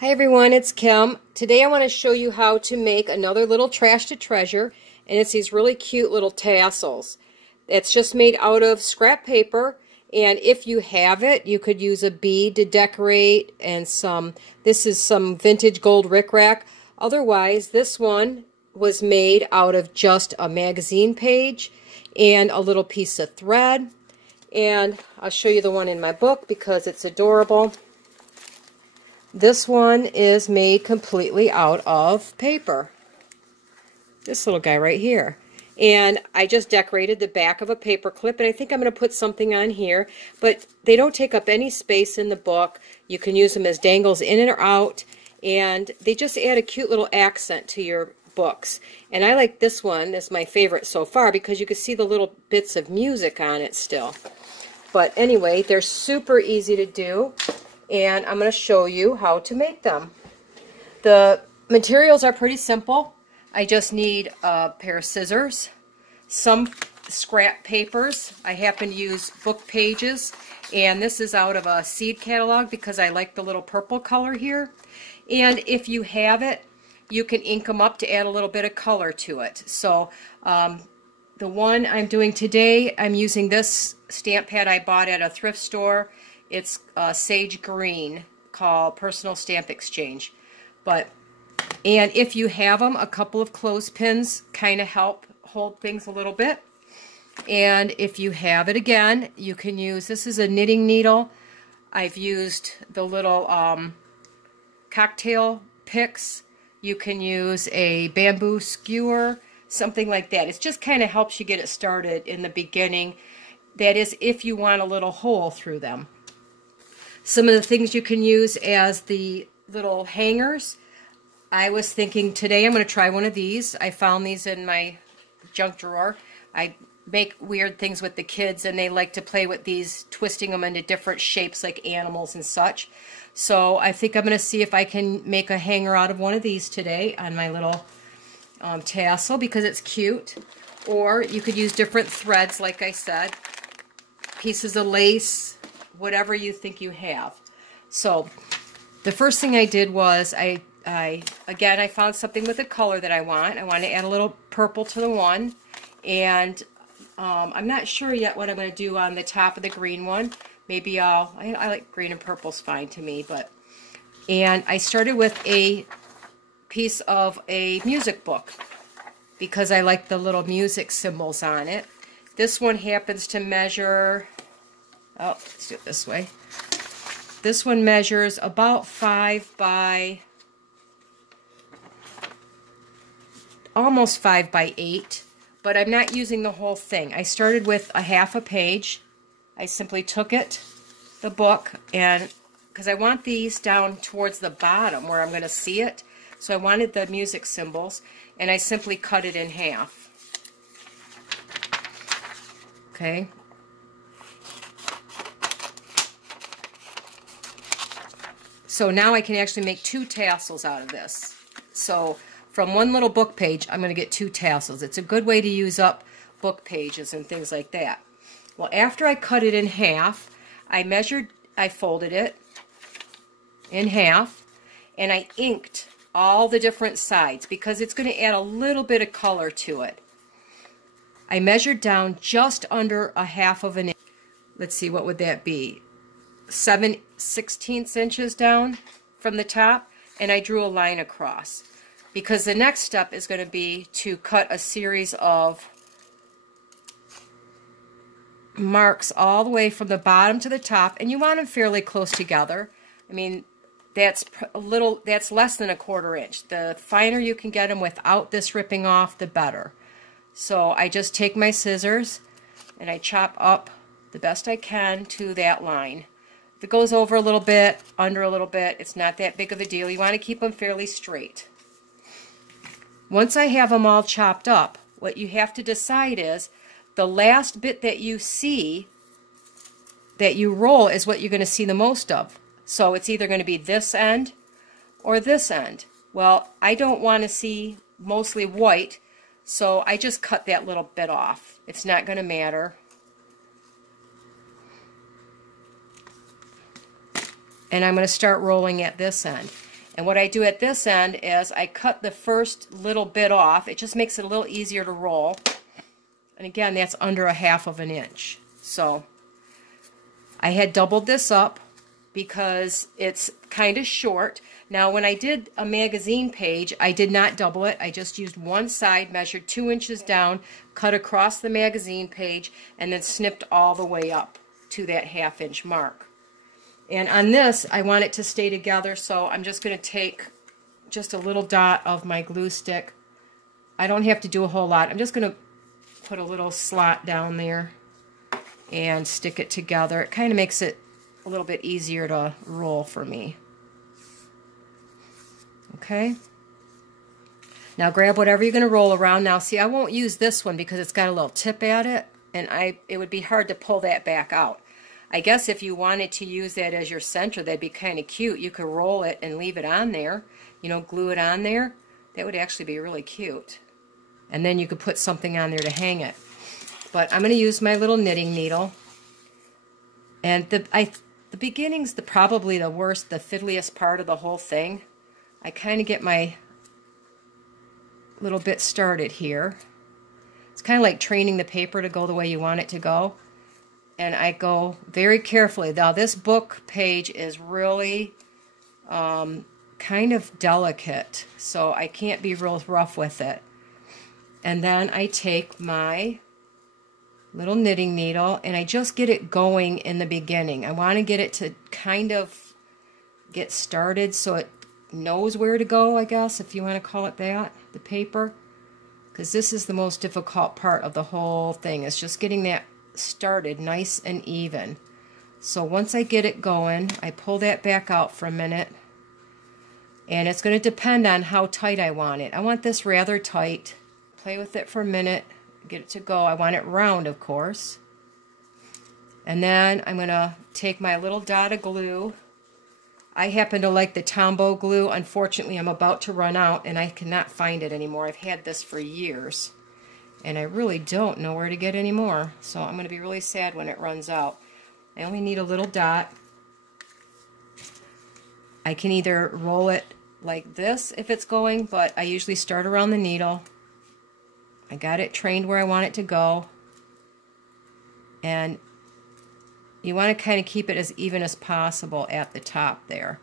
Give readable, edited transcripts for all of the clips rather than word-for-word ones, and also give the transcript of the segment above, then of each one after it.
Hi everyone, it's Kim. Today I want to show you how to make another little trash to treasure, and it's these really cute little tassels. It's just made out of scrap paper, and if you have it, you could use a bead to decorate and this is some vintage gold rickrack. Otherwise, this one was made out of just a magazine page and a little piece of thread. And I'll show you the one in my book because it's adorable. This one is made completely out of paper. This little guy right here. And I just decorated the back of a paper clip, and I think I'm going to put something on here. But they don't take up any space in the book. You can use them as dangles in or out, and they just add a cute little accent to your books. And I like this one as my favorite so far because you can see the little bits of music on it still. But anyway, they're super easy to do, and I'm going to show you how to make them. The materials are pretty simple. I just need a pair of scissors, some scrap papers. I happen to use book pages, and this is out of a seed catalog because I like the little purple color here. And if you have it, you can ink them up to add a little bit of color to it. So the one I'm doing today, I'm using this stamp pad I bought at a thrift store. It's sage green, called Personal Stamp Exchange. And if you have them, a couple of clothespins kind of help hold things a little bit. And if you have it again, you can use, this is a knitting needle. I've used the little cocktail picks. You can use a bamboo skewer, something like that. It just kind of helps you get it started in the beginning. That is, if you want a little hole through them. Some of the things you can use as the little hangers, I was thinking today I'm going to try one of these. I found these in my junk drawer. I make weird things with the kids, and they like to play with these, twisting them into different shapes like animals and such. So I think I'm going to see if I can make a hanger out of one of these today on my little tassel because it's cute. Or you could use different threads, like I said, pieces of lace, whatever you think you have. So the first thing I did was I found something with a color that I want. I want to add a little purple to the one, and I'm not sure yet what I'm going to do on the top of the green one. Maybe I like green and purple's fine to me, and I started with a piece of a music book because I like the little music symbols on it. This one happens to measure, oh, let's do it this way. This one measures about 5 by, almost 5 by 8, but I'm not using the whole thing. I started with a half a page. I simply took it, the book, and because I want these down towards the bottom where I'm going to see it, so I wanted the music symbols, and I simply cut it in half. Okay. So now I can actually make 2 tassels out of this. So from one little book page, I'm going to get 2 tassels. It's a good way to use up book pages and things like that. Well, after I cut it in half, I folded it in half, and I inked all the different sides because it's going to add a little bit of color to it. I measured down just under a half of an inch. Let's see, what would that be? 7/16 inches down from the top, and I drew a line across because the next step is going to be to cut a series of marks all the way from the bottom to the top, and you want them fairly close together. I mean, that's less than a 1/4 inch. The finer you can get them without this ripping off, the better. So I just take my scissors and I chop up the best I can to that line. If it goes over a little bit, under a little bit, it's not that big of a deal. You want to keep them fairly straight. Once I have them all chopped up, what you have to decide is the last bit that you see, that you roll, is what you're going to see the most of. So it's either going to be this end or this end. Well, I don't want to see mostly white, so I just cut that little bit off. It's not going to matter. And I'm going to start rolling at this end. And what I do at this end is I cut the first little bit off. It just makes it a little easier to roll. And again, that's under a 1/2 inch. So I had doubled this up because it's kind of short. Now when I did a magazine page, I did not double it. I just used one side, measured 2 inches down, cut across the magazine page, and then snipped all the way up to that 1/2 inch mark. And on this, I want it to stay together, so I'm just going to take just a little dot of my glue stick. I don't have to do a whole lot. I'm just going to put a little slot down there and stick it together. It kind of makes it a little bit easier to roll for me. Okay. Now grab whatever you're going to roll around. Now see, I won't use this one because it's got a little tip at it, and it would be hard to pull that back out. I guess if you wanted to use that as your center, that'd be kind of cute. You could roll it and leave it on there, you know, glue it on there. That would actually be really cute. And then you could put something on there to hang it. But I'm going to use my little knitting needle. And the beginning's probably the worst, the fiddliest part of the whole thing. I kind of get my little bit started here. It's kind of like training the paper to go the way you want it to go. And I go very carefully. Now this book page is really kind of delicate, so I can't be real rough with it. And then I take my little knitting needle and I just get it going in the beginning. I want to get it to kind of get started so it knows where to go, I guess, if you want to call it that, the paper. Because this is the most difficult part of the whole thing, is just getting that started nice and even. So once I get it going, I pull that back out for a minute, and it's going to depend on how tight I want it. I want this rather tight. Play with it for a minute, get it to go. I want it round, of course. And then I'm going to take my little dot of glue. I happen to like the Tombow glue. Unfortunately, I'm about to run out and I cannot find it anymore. I've had this for years and I really don't know where to get any more. So I'm going to be really sad when it runs out. I only need a little dot. I can either roll it like this if it's going, but I usually start around the needle. I got it trained where I want it to go. And you want to kind of keep it as even as possible at the top there.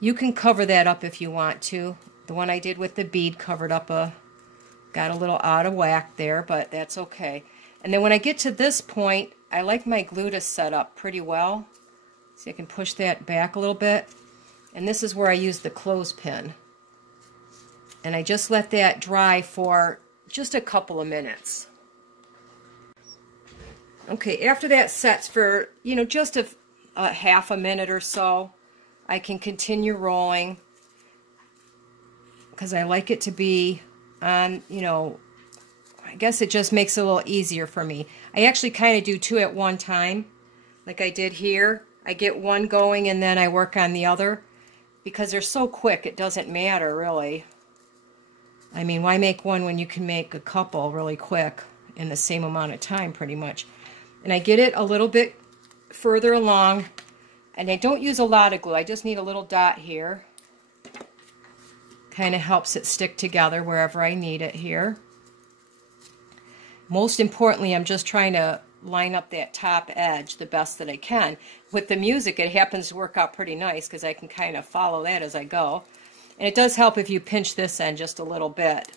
You can cover that up if you want to. The one I did with the bead covered up got a little out of whack there, but that's okay. And then when I get to this point, I like my glue to set up pretty well. See, I can push that back a little bit. And this is where I use the clothespin. And I just let that dry for just a couple of minutes. Okay, after that sets for, just a half a minute or so, I can continue rolling because I like it to be on, I guess it just makes it a little easier for me. I actually kind of do two at one time, like I did here. I get one going and then I work on the other because they're so quick it doesn't matter really. I mean, why make one when you can make a couple really quick in the same amount of time pretty much. And I get it a little bit further along, and I don't use a lot of glue. I just need a little dot here. Kind of helps it stick together wherever I need it here. Most importantly, I'm just trying to line up that top edge the best that I can. With the music, it happens to work out pretty nice because I can kind of follow that as I go. And it does help if you pinch this end just a little bit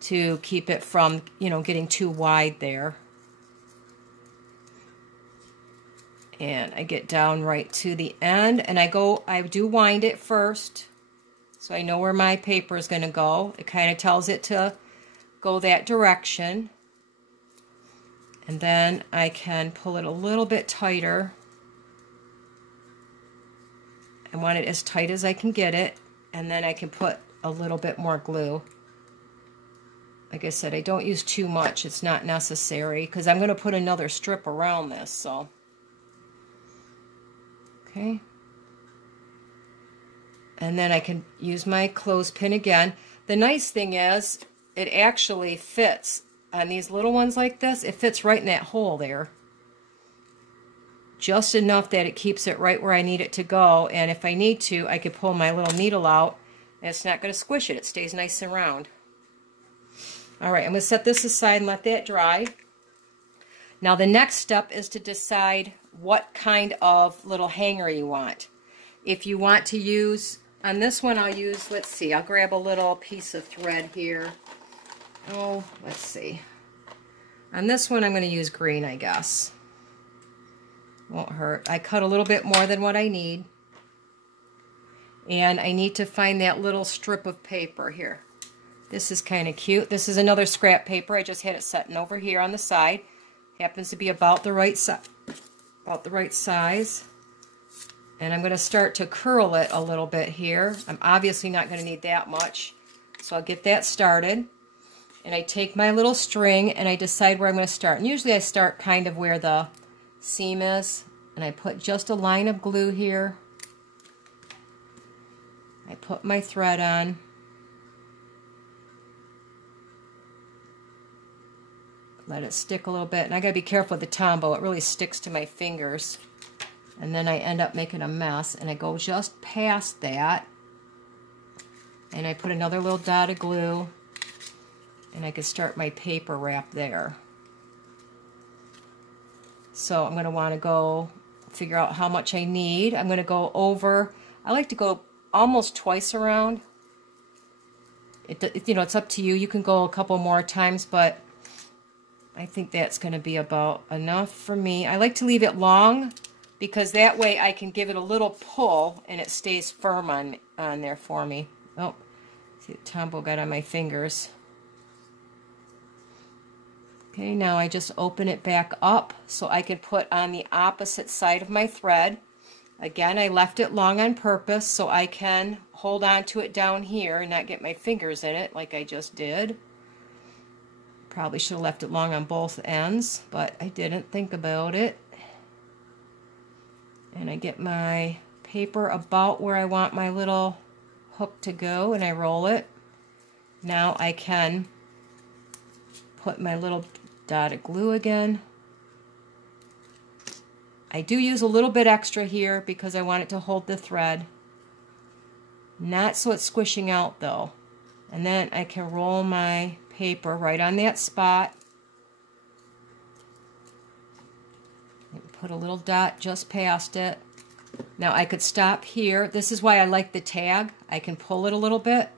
to keep it from, getting too wide there. And I get down right to the end, and I do wind it first, so I know where my paper is going to go. It kind of tells it to go that direction. And then I can pull it a little bit tighter. I want it as tight as I can get it, and then I can put a little bit more glue. Like I said, I don't use too much. It's not necessary, because I'm going to put another strip around this, so... Okay, and then I can use my clothespin again. The nice thing is it actually fits on these little ones like this. It fits right in that hole there. just enough that it keeps it right where I need it to go. And if I need to, I could pull my little needle out, and it's not going to squish it. It stays nice and round. All right, I'm going to set this aside and let that dry. Now the next step is to decide what kind of little hanger you want. If you want to use, on this one I'll use, let's see, I'll grab a little piece of thread here. Oh, let's see. On this one I'm going to use green, I guess. Won't hurt. I cut a little bit more than what I need. And I need to find that little strip of paper here. This is kind of cute. This is another scrap paper. I just had it setting over here on the side. Happens to be about the right size. And I'm going to start to curl it a little bit here. I'm obviously not going to need that much. So I'll get that started. And I take my little string and I decide where I'm going to start. And usually I start kind of where the seam is. And I put just a line of glue here. I put my thread on. Let it stick a little bit. And I got to be careful with the Tombow. It really sticks to my fingers. And then I end up making a mess. And I go just past that. And I put another little dot of glue. And I can start my paper wrap there. So I'm going to want to go figure out how much I need. I'm going to go over. I like to go almost twice around. You know, it's up to you. You can go a couple more times, but I think that's going to be about enough for me. I like to leave it long because that way I can give it a little pull and it stays firm on there for me. Oh, see the Tombow got on my fingers. Okay, now I just open it back up so I can put on the opposite side of my thread. Again, I left it long on purpose so I can hold on to it down here and not get my fingers in it like I just did. Probably should have left it long on both ends, but I didn't think about it. And I get my paper about where I want my little hook to go and I roll it. Now I can put my little dot of glue again. I do use a little bit extra here because I want it to hold the thread. Not so it's squishing out though. And then I can roll my paper right on that spot. And put a little dot just past it. Now I could stop here. This is why I like the tag. I can pull it a little bit.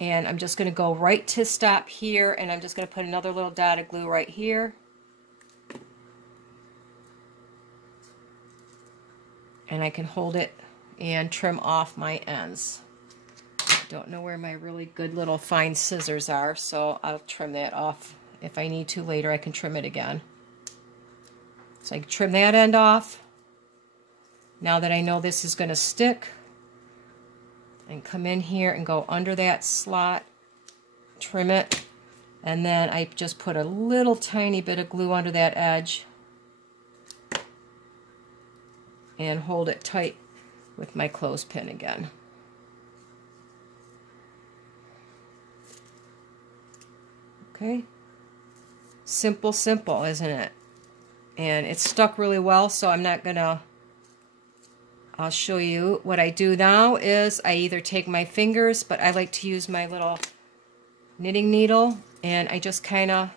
And I'm just going to go right to stop here, and I'm just going to put another little dot of glue right here. And I can hold it and trim off my ends. Don't know where my really good little fine scissors are, so I'll trim that off. If I need to later, I can trim it again. So I can trim that end off. Now that I know this is going to stick, and come in here and go under that slot, trim it, and then I just put a little tiny bit of glue under that edge and hold it tight with my clothespin again. Okay, simple, simple, isn't it? And it's stuck really well, so I'm not gonna, I'll show you. What I do now is I either take my fingers, but I like to use my little knitting needle, and I just kind of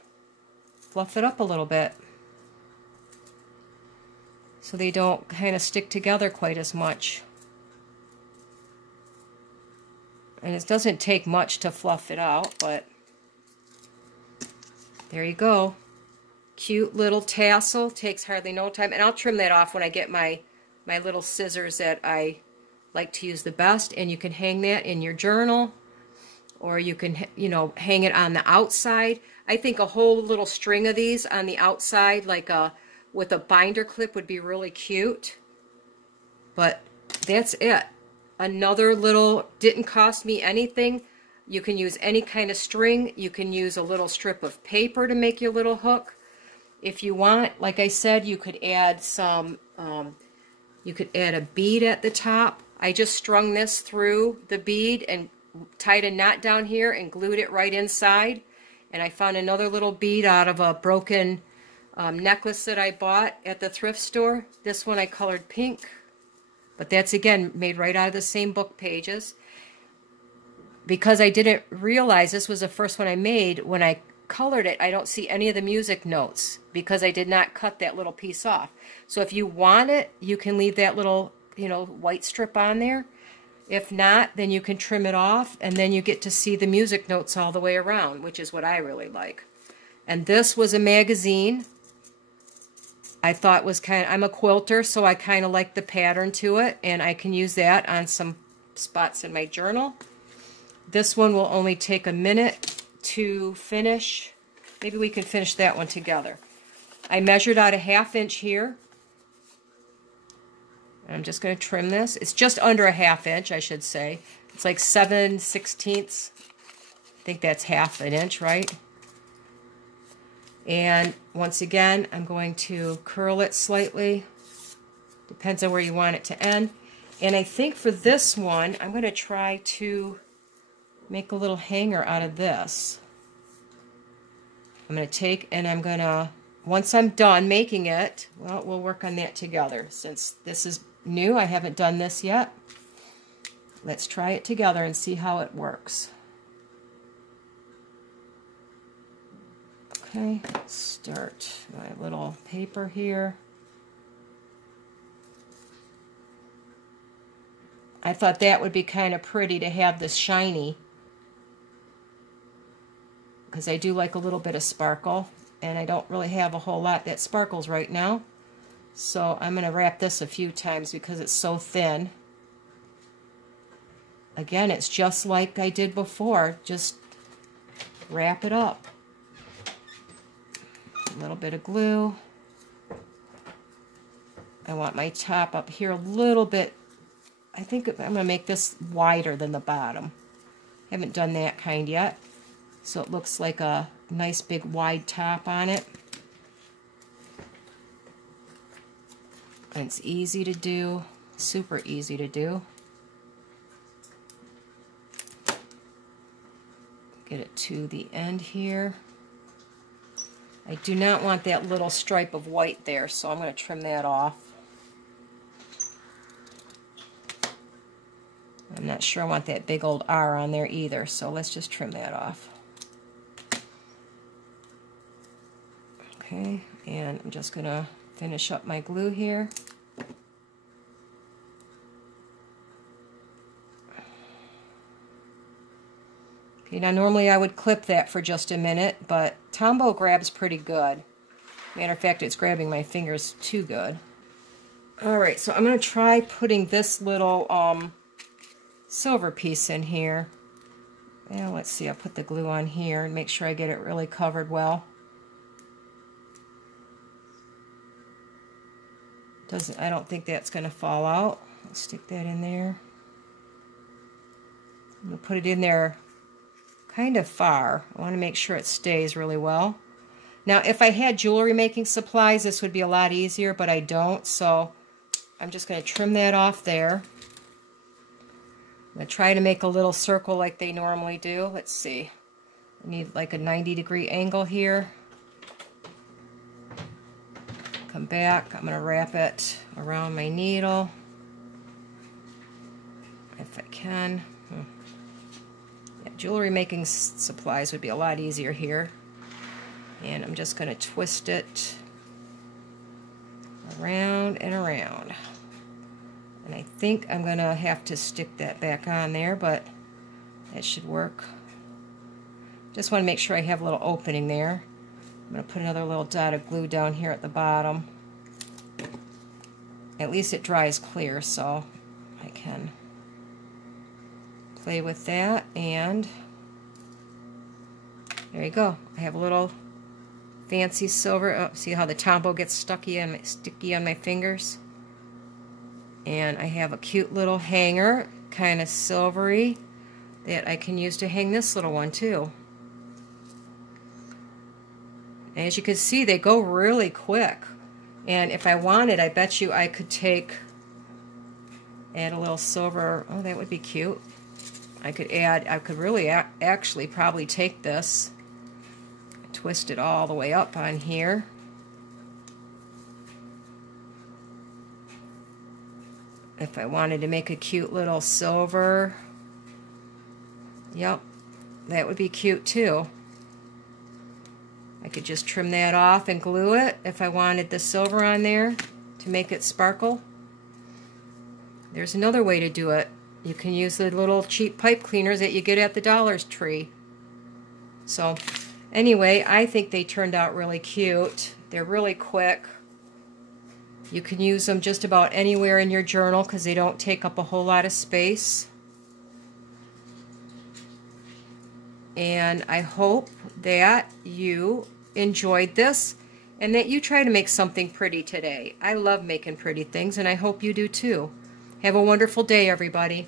fluff it up a little bit so they don't kind of stick together quite as much. And it doesn't take much to fluff it out, but there you go. Cute little tassel. Takes hardly no time. And I'll trim that off when I get my little scissors that I like to use the best. And you can hang that in your journal, or you can, you know, hang it on the outside. I think a whole little string of these on the outside, like with a binder clip, would be really cute. But that's it. Another little, didn't cost me anything. You can use any kind of string. You can use a little strip of paper to make your little hook. If you want, like I said, you could add some, you could add a bead at the top. I just strung this through the bead and tied a knot down here and glued it right inside. And I found another little bead out of a broken necklace that I bought at the thrift store. This one I colored pink, but that's again made right out of the same book pages. Because I didn't realize this was the first one I made, when I colored it, I don't see any of the music notes because I did not cut that little piece off. So if you want it, you can leave that little, white strip on there. If not, then you can trim it off, and then you get to see the music notes all the way around, which is what I really like. And this was a magazine. I thought was I'm a quilter, so I kind of like the pattern to it, and I can use that on some spots in my journal. This one will only take a minute to finish. Maybe we can finish that one together. I measured out a 1/2 inch here. I'm just going to trim this. It's just under a 1/2 inch, I should say. It's like 7/16. I think that's 1/2 inch, right? And once again, I'm going to curl it slightly. Depends on where you want it to end. And I think for this one, I'm going to try to make a little hanger out of this. I'm going to take and I'm going to, once I'm done making it, well, we'll work on that together. Since this is new, I haven't done this yet. Let's try it together and see how it works. Okay, start my little paper here. I thought that would be kind of pretty to have this shiny, because I do like a little bit of sparkle, and I don't really have a whole lot that sparkles right now. So I'm going to wrap this a few times because it's so thin. Again, it's just like I did before. Just wrap it up. A little bit of glue. I want my top up here a little bit. I think I'm going to make this wider than the bottom. Haven't done that kind yet. So it looks like a nice big wide top on it. And it's easy to do, super easy to do. Get it to the end here. I do not want that little stripe of white there, so I'm going to trim that off. I'm not sure I want that big old R on there either, so let's just trim that off. Okay, and I'm just going to finish up my glue here. Okay, now normally I would clip that for just a minute, but Tombow grabs pretty good. Matter of fact, it's grabbing my fingers too good. Alright, so I'm going to try putting this little silver piece in here. Well, let's see, I'll put the glue on here and make sure I get it really covered well. I don't think that's going to fall out. Let's stick that in there. I'm going to put it in there kind of far. I want to make sure it stays really well. Now, if I had jewelry making supplies, this would be a lot easier, but I don't, so I'm just going to trim that off there. I'm going to try to make a little circle like they normally do. Let's see. I need like a 90-degree angle here. Come back. I'm going to wrap it around my needle if I can. Yeah, jewelry making supplies would be a lot easier here. And I'm just going to twist it around and around. And I think I'm going to have to stick that back on there, but that should work. Just want to make sure I have a little opening there. I'm going to put another little dot of glue down here at the bottom. At least it dries clear, so I can play with that. And there you go. I have a little fancy silver. Oh, see how the Tombow gets sticky on my fingers? And I have a cute little hanger, kind of silvery, that I can use to hang this little one too. And as you can see, they go really quick. And if I wanted, I bet you I could add a little silver. Oh, that would be cute. I could really actually probably take this, twist it all the way up on here, If I wanted to make a cute little silver, yep, that would be cute too. I could just trim that off and glue it if I wanted the silver on there to make it sparkle. There's another way to do it. You can use the little cheap pipe cleaners that you get at the Dollar Tree. So anyway, I think they turned out really cute. They're really quick. You can use them just about anywhere in your journal because they don't take up a whole lot of space. And I hope that you enjoyed this and that you try to make something pretty today. I love making pretty things, and I hope you do too. Have a wonderful day, everybody.